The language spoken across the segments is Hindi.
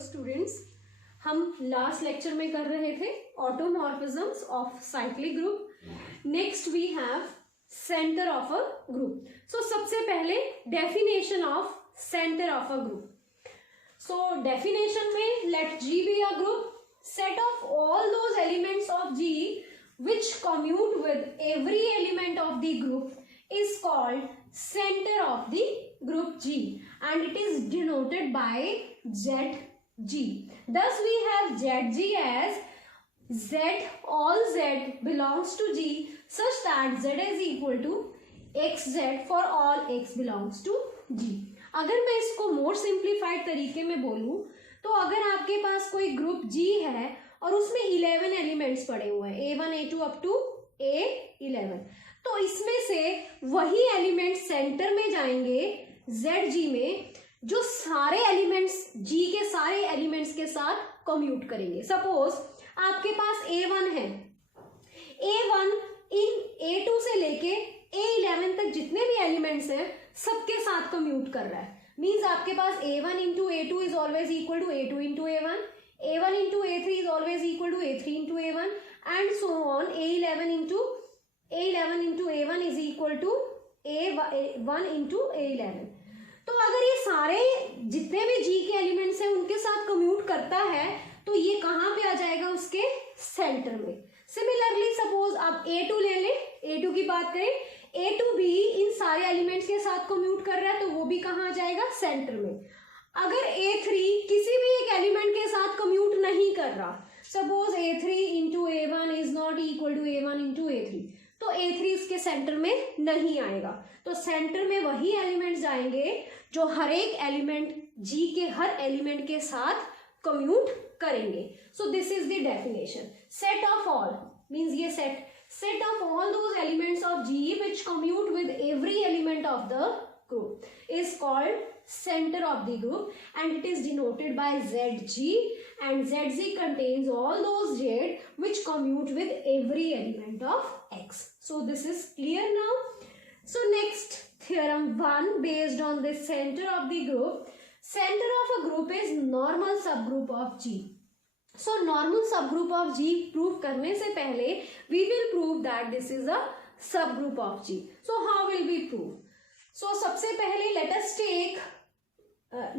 स्टूडेंट्स, हम लास्ट लेक्चर में कर रहे थे automorphisms of cyclic group. Next we have centre of a group. So सबसे पहले definition of centre of a group. So definition में let G be a group set of all those elements of G which commute with every element of the group is called center of the group G and it is denoted by ZG. Thus we have ZG as Z, all Z belongs to G such that Z is equal to XZ for all X belongs to G. अगर मैं इसको मोर सिंप्लीफाइड तरीके में बोलूं तो अगर आपके पास कोई ग्रुप G है और उसमें 11 एलिमेंट्स पड़े हुए हैं A1 A2 up to A11, तो इसमें से वही एलिमेंट सेंटर में जाएंगे ZG में जो सारे एलिमेंट्स G के सारे एलिमेंट्स के साथ कम्यूट करेंगे. सपोज आपके पास A1 है, A1 इन A2 से लेके A11 तक जितने भी एलिमेंट्स हैं सबके साथ कम्यूट कर रहा है. मीन्स आपके पास A1 into A2 is always equal to A2 into A1, A1 into A3 is always equal to A3 into A1 and so on. A11 into A1 is equal to A1 into A11. तो अगर ये सारे जितने भी G के एलिमेंट्स हैं उनके साथ कम्यूट करता है तो ये कहाँ पे आ जाएगा, उसके सेंटर में. सिमिलरली सपोज आप A2 ले लें, A2 की बात करें, A2 भी इन सारे एलिमेंट्स के साथ कम्यूट कर रहा है तो वो भी कहाँ आ जाएगा, सेंटर में. अगर A3 किसी भी एक एलिमेंट के साथ कम्यूट नहीं कर रहा, suppose A3 into A1 is not equal to A1 into A3, तो A3 इसके सेंटर में नहीं आएगा. तो सेंटर में वही एलिमेंट्स जाएंगे जो हर एक एलिमेंट G के हर एलिमेंट के साथ कम्यूट करेंगे. So this is the definition. Set of all means ये set of all those elements of G which commute with every element of the group is called center of the group and it is denoted by ZG and ZG contains all those Z which commute with every element of X. So this is clear now. So next theorem 1 based on the center of the group. Center of a group is normal subgroup of G. So normal subgroup of G prove करने से पहले we will prove that this is a subgroup of G. So how will we prove? So सबसे पहले let us take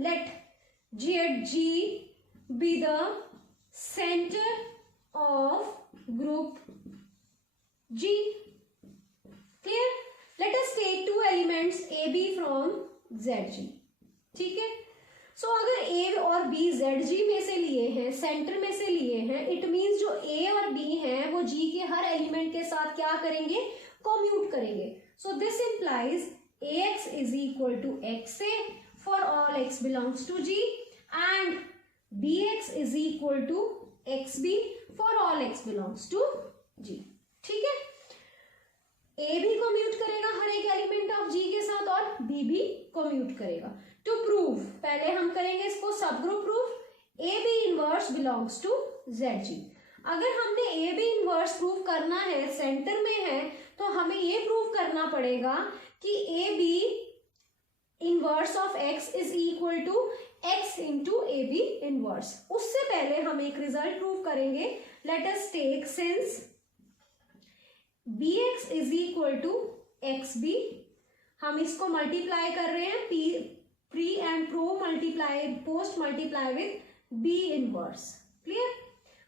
let G be the center of group G. Clear? Let us take two elements AB from ZG. ठीक है. सो अगर A और B ZG में से लिए हैं, सेंटर में से लिए हैं, इट मीन्स जो A और B हैं वो G के हर एलिमेंट के साथ क्या करेंगे, कम्यूट करेंगे. So this implies AX is equal to XA for all X belongs to G and BX is equal to XB for all X belongs to G. ठीक है. A भी कम्यूट करेगा हर एक एलिमेंट ऑफ G के साथ और B भी कम्यूट करेगा. टू प्रूव पहले हम करेंगे इसको subgroup proof. AB inverse belongs to ZG. अगर हमने AB इनवर्स प्रूव करना है, सेंटर में है, तो हमें ये प्रूव करना पड़ेगा कि AB inverse of X is equal to X into AB inverse. उससे पहले हम एक रिजल्ट प्रूव करेंगे. Let us take since BX is equal to XB, हम इसको मल्टीप्लाई कर रहे हैं pre and pro multiply post multiply with B inverse. Clear.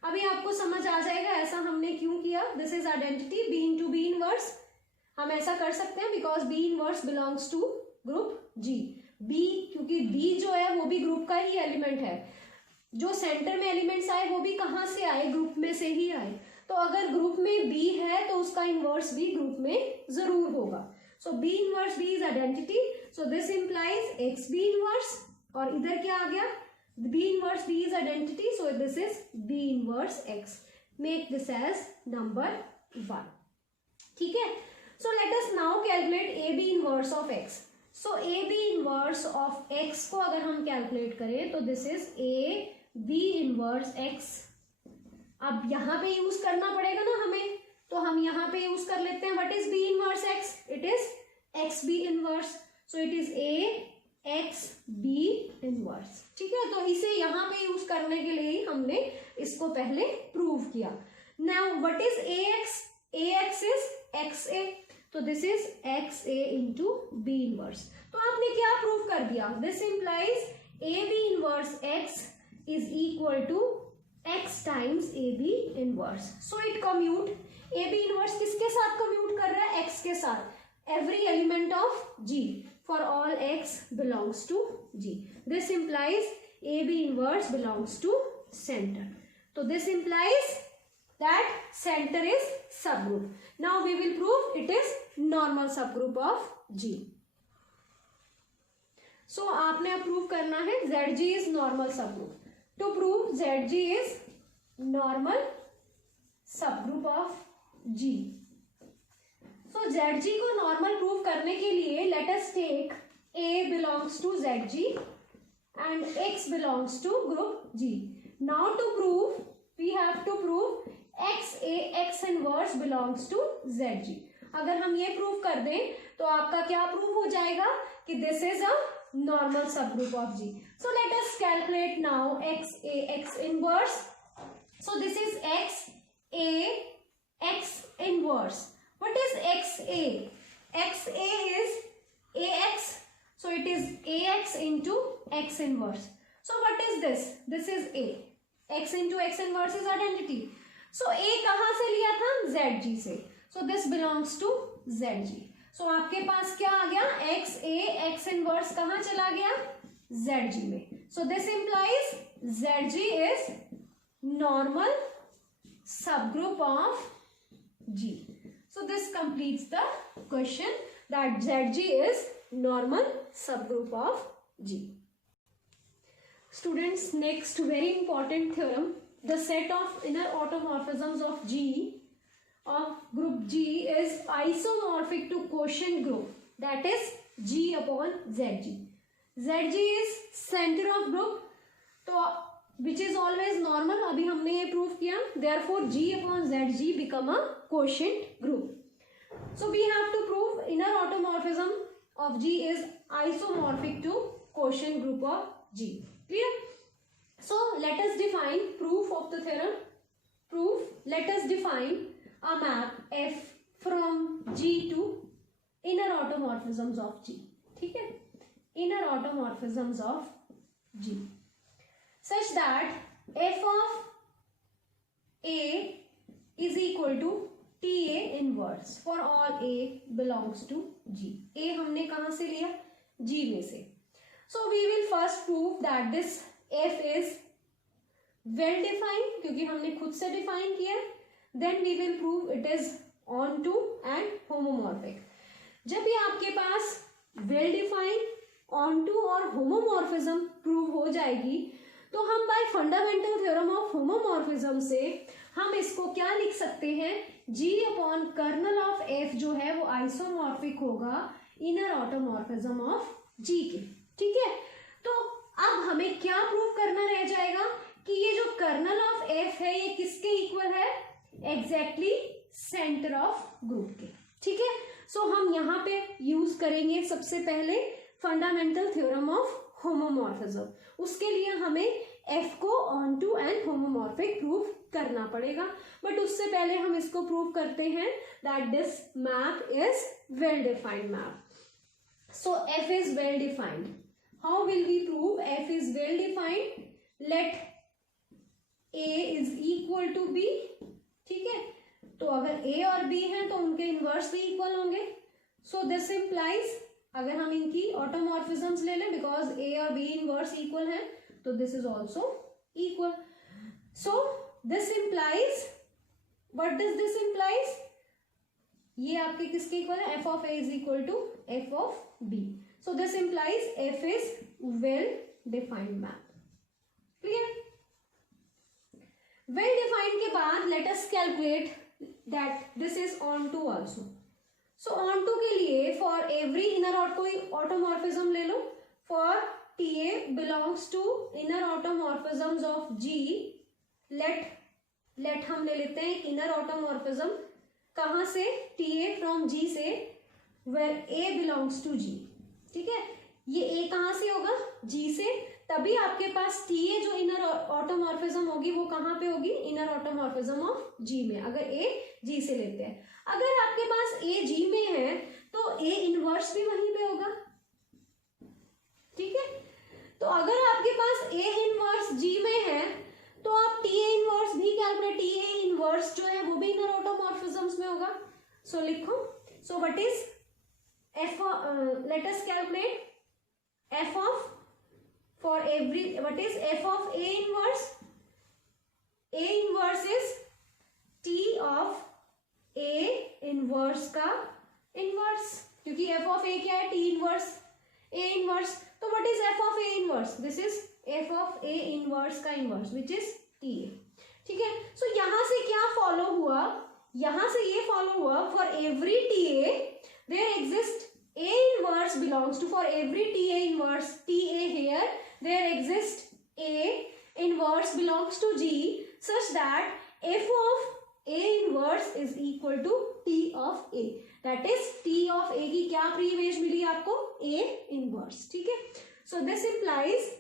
अभी आपको समझ आ जाएगा ऐसा हमने क्यों किया. This is identity B into B inverse. हम ऐसा कर सकते हैं because B inverse belongs to group G. B क्योंकि B जो है वो भी ग्रुप का ही एलिमेंट है. जो सेंटर में एलिमेंट्स आए वो भी कहाँ से आए, ग्रुप में से ही आए. तो अगर ग्रुप में B है तो उसका इनवर्स भी ग्रुप में जरूर होगा. So B inverse B is identity. So this implies XB inverse और इधर क्या आ गया, B inverse B is identity. So this is B inverse X. Make this as number 1. ठीक है. So let us now calculate AB inverse of X. So AB inverse of X को अगर हम कैलकुलेट करें तो this is AB inverse X. अब यहाँ पे यूज करना पड़ेगा ना हमें, तो हम यहाँ पे यूज कर लेते हैं. What is B inverse X? It is XB inverse. So it is A XB inverse. ठीक है. तो इसे यहाँ पे यूज करने के लिए ही हमने इसको पहले प्रूव किया. Now what is ax? ax is xa, तो this is xa into B inverse. तो आपने क्या प्रूव कर दिया? This implies A B inverse x is equal to x times A B inverse. So it commute. A B inverse किसके साथ कम्यूट कर रहा है? x के साथ. Every element of g for all x belongs to g. This implies AB inverse belongs to center. So this implies that center is subgroup. Now we will prove it is normal subgroup of G. So आपने प्रूव करना है ZG is normal subgroup. To prove ZG is normal subgroup of G. So ZG को नॉर्मल प्रूव करने के लिए let us take A belongs to ZG and X belongs to group G. Now to prove, we have to prove X inverse belongs to ZG. अगर हम ये प्रूव कर दें तो आपका क्या प्रूव हो जाएगा कि this is a normal subgroup of G. So let us calculate now X inverse. So this is X inverse. What is XA? XA is AX. So it is AX into X inverse. So what is this? This is A. X into X inverse is identity. So A कहाँ से लिया था? ZG से. So this belongs to ZG. So आपके पास क्या आ गया? XA X inverse कहाँ चला गया? ZG में. So this implies ZG is normal subgroup of G. So this completes the question that ZG is normal subgroup of G. Students, next very important theorem, the set of inner automorphisms of G of group G is isomorphic to quotient group, that is G upon ZG. ZG is center of group, तो which is always normal. अभी हमने ये प्रूव किया. Therefore G upon ZG become a quotient group. So we have to prove inner automorphism of G is isomorphic to quotient group of G. Clear? So let us define proof of the theorem. Proof. Let us define a map F from G to inner automorphisms of G. ठीक है? Inner automorphisms of G. Such that f of A is equal to TA inverse for all A belongs to G. A हमने कहाँ से लिया? G में से. So we will first prove that this f is well defined क्योंकि हमने खुद से define किया. Then we will prove it is onto and homomorphic. जब भी आपके पास well defined, onto और homomorphism prove हो जाएगी तो हम by fundamental theorem of homomorphism से हम इसको क्या लिख सकते हैं? G upon kernel of F जो है वो आइसोमॉर्फिक होगा इनर ऑटोमॉर्फिज्म ऑफ G के. ठीक है, तो अब हमें क्या प्रूव करना रह जाएगा कि ये जो कर्नल ऑफ F है ये किसके इक्वल है? एग्जैक्टली सेंटर ऑफ ग्रुप के. ठीक है, सो हम यहाँ पे यूज करेंगे सबसे पहले फंडामेंटल थ्योरम ऑफ होमोमॉर्फिज्म. उसके लिए हमें F को ऑनटू एंड होमोमॉर्फिक प्रूव करना पड़ेगा. बट उससे पहले हम इसको प्रूव करते हैं that this map is well defined map. So F is well defined. How will we prove F is well defined? Let A is equal to B. ठीक है, तो अगर A और B हैं तो उनके इनवर्स भी इक्वल होंगे. सो दिस इंप्लाइज अगर हम इनकी ऑटोमॉर्फिज्म्स ले लें बिकॉज A और B इनवर्स इक्वल हैं तो this is also equal. So this implies, what does this implies? ये आपके किसके इक्वल है? F of A is equal to F of B. So this implies F is well defined map. Clear? Well defined के बाद let us calculate that this is onto also. So onto के लिए फॉर एवरी इनर ऑटोमॉर्फिज्म ले लो. For TA belongs to inner automorphisms of G. let हम ले लेते हैं इनर ऑटोमॉर्फिज्म कहाँ से? TA from G से where A belongs to G. ठीक है, ये A कहाँ से होगा? G से. तभी आपके पास टी ए जो इनर ऑटोमॉर्फिज्म होगी वो कहाँ पे होगी, इनर ऑटोमॉर्फिज्म ऑफ जी में, अगर ए जी से लेते हैं। अगर आपके पास ए जी में है तो ए इनवर्स भी वहीं पे होगा, ठीक है। तो अगर आपके पास ए इनवर्स जी में है तो आप टी ए इनवर्स भी कैलकुलेट, टी ए इनवर्स जो है वो भी इनर ऑटोमॉर्फिज्म्स में होगा। सो लिखो, so what is F, late us calculate F of for every, what is f of a inverse? A inverse is t of a inverse का inverse, क्योंकि f of a क्या है, t inverse a inverse, तो what is f of a inverse? This is f of a inverse का inverse which is t a, ठीक है। so यहाँ से क्या follow हुआ, यहाँ से ये follow हुआ for every t a there exists a inverse belongs to, for every t a inverse t a here there exists a inverse belongs to G such that f of a inverse is equal to t of a, that is t of a की क्या प्री इमेज मिली आपको, a inverse, ठीक है। so this implies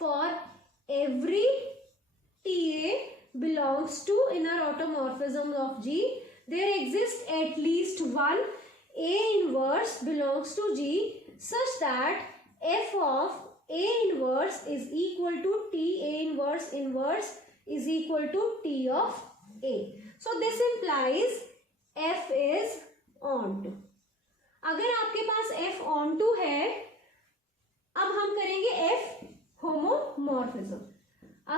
for every t a belongs to inner automorphism of G there exists at least one a inverse belongs to G such that f of a inverse is equal to t a inverse inverse is equal to t of a. So this implies f is onto. अगर आपके पास f onto है, अब हम करेंगे f homomorphism.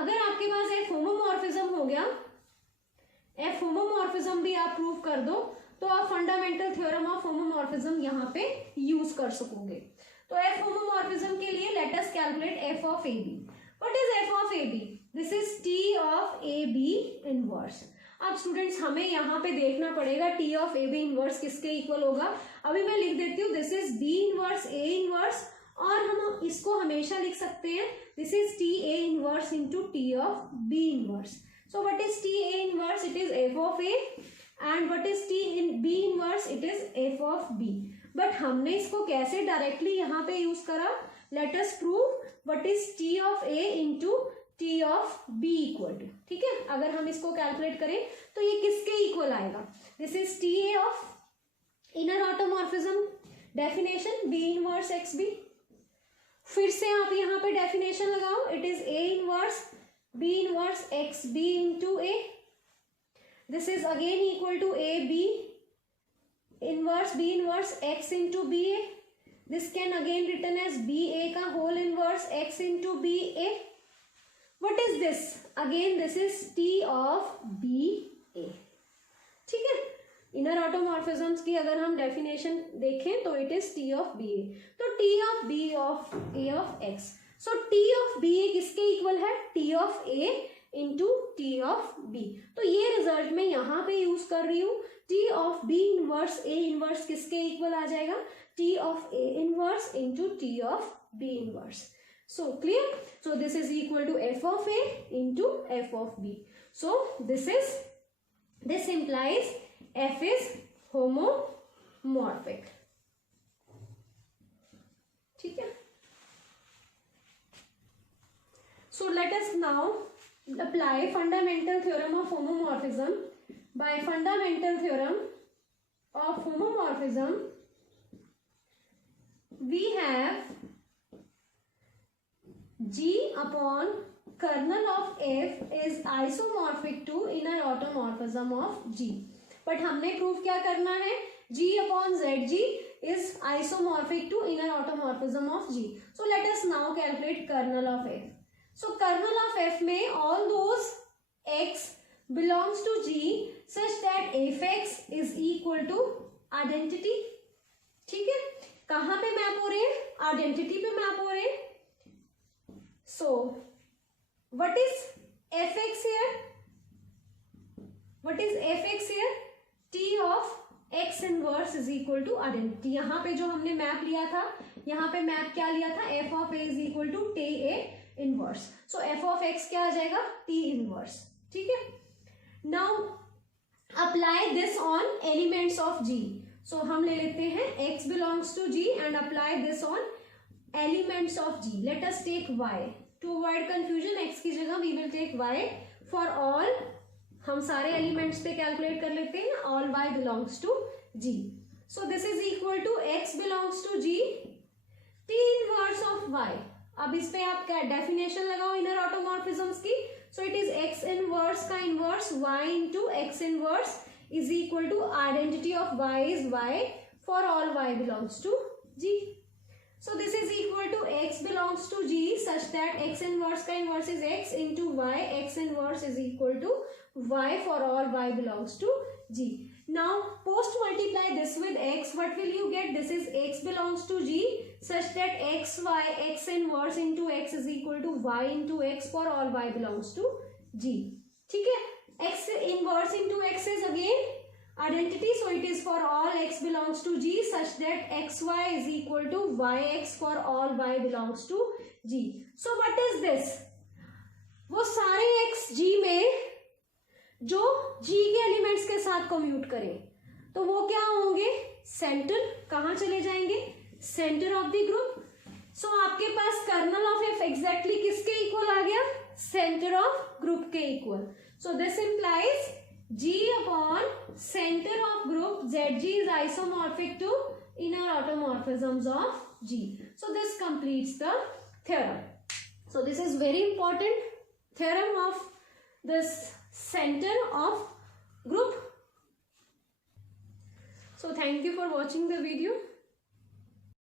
अगर आपके पास f homomorphism हो गया, f homomorphism भी आप प्रूव कर दो तो आप फंडामेंटल थ्योरम ऑफ होमोमॉर्फिज्म यहाँ पे यूज कर सकोगे। तो f homomorphism के लिए let us calculate f of AB. What is f of AB? This is t of AB inverse. अब स्टूडेंट्स हमें यहाँ पे देखना पड़ेगा t of AB inverse किसके इक्वल होगा। अभी मैं लिख देती हूँ this is B inverse A inverse, और हम इसको हमेशा लिख सकते हैं this is t A inverse into t of B inverse. So what is t A inverse? It is f of A, and what is t in B inverse? It is f of B. But हमने इसको कैसे डायरेक्टली यहाँ पे यूज करा, let us prove what is T of A into T of B equal to, ठीक है। अगर हम इसको कैलकुलेट करें तो ये किसके इक्वल आएगा, this is T A of inner automorphism, definition B inverse x B. फिर से आप यहाँ पे डेफिनेशन लगाओ, it is A inverse B inverse x B into A, this is again equal to A B inverse b inverse x into ba, this can again written as ba का whole inverse x into ba. what is this? again this is t of ba, ठीक है। इनर ऑटोमॉर्फिज्म्स की अगर हम डेफिनेशन देखें तो it is t of ba, तो t of b of a of x, so t of ba किसके इक्वल है, t of a into t of b। तो ये रिजल्ट मैं यहाँ पे यूज कर रही हूँ, t of b inverse a inverse किसके इक्वल आ जाएगा, t of a inverse into t of b inverse. So clear? So this is equal to f of a into f of b. So this implies f is homomorphic, ठीक है। So let us now apply fundamental theorem of homomorphism. By fundamental theorem of homomorphism, we have G upon kernel of F is isomorphic to inner automorphism of G. But हमने प्रूफ क्या करना है, G upon ZG is isomorphic to inner automorphism of G. So let us now calculate kernel of F. So kernel of F में all those x belongs to G such that fx is equal to identity, ठीक है। कहाँ पे मैप हो रहे हैं, आइडेंटिटी पे मैप हो रहे हैं। So what is fx here, what is fx here, t of x inverse is equal to identity। यहाँ पे जो हमने मैप लिया था, यहाँ पे मैप क्या लिया था, f of a is equal to t a inverse, so f of x क्या आ जाएगा, t inverse, ठीक है। Now apply this on elements of G. So हम ले लेते हैं x belongs to G and apply this on elements of G. Let us take Y. To avoid confusion, X की जगह we will take Y. For all, हम सारे elements पे calculate कर लेते हैं. All Y belongs to G. So this is equal to X belongs to G. T inverse of Y. अब इस पे आप क्या definition लगाओ inner automorphisms की. So it is X inverse का inverse Y into X inverse is equal to identity of Y is Y for all Y belongs to G. So this is equal to X belongs to G such that X inverse का inverse is X into Y. X inverse is equal to Y for all Y belongs to G. Now post multiply this with X. What will you get? This is X belongs to G such that XY X inverse into X is equal to Y into X for all Y belongs to G. ठीक है? X inverse into X is again identity, so it is for all X belongs to G such that XY is equal to YX for all Y belongs to G. So what is this? वो सारे X G में जो G के एलिमेंट्स के साथ कम्यूट करें तो वो क्या होंगे? सेंटर. कहाँ चले जाएंगे? Centre of the group. So आपके पास कर्नल ऑफ एफ एग्जैक्टली किसके इक्वल आ गया? सेंटर ऑफ ग्रुप के equal. So this implies G upon center of group ZG is isomorphic to inner automorphisms of G. So this completes the theorem. So this is very important theorem of this center of group. So thank you for watching the video.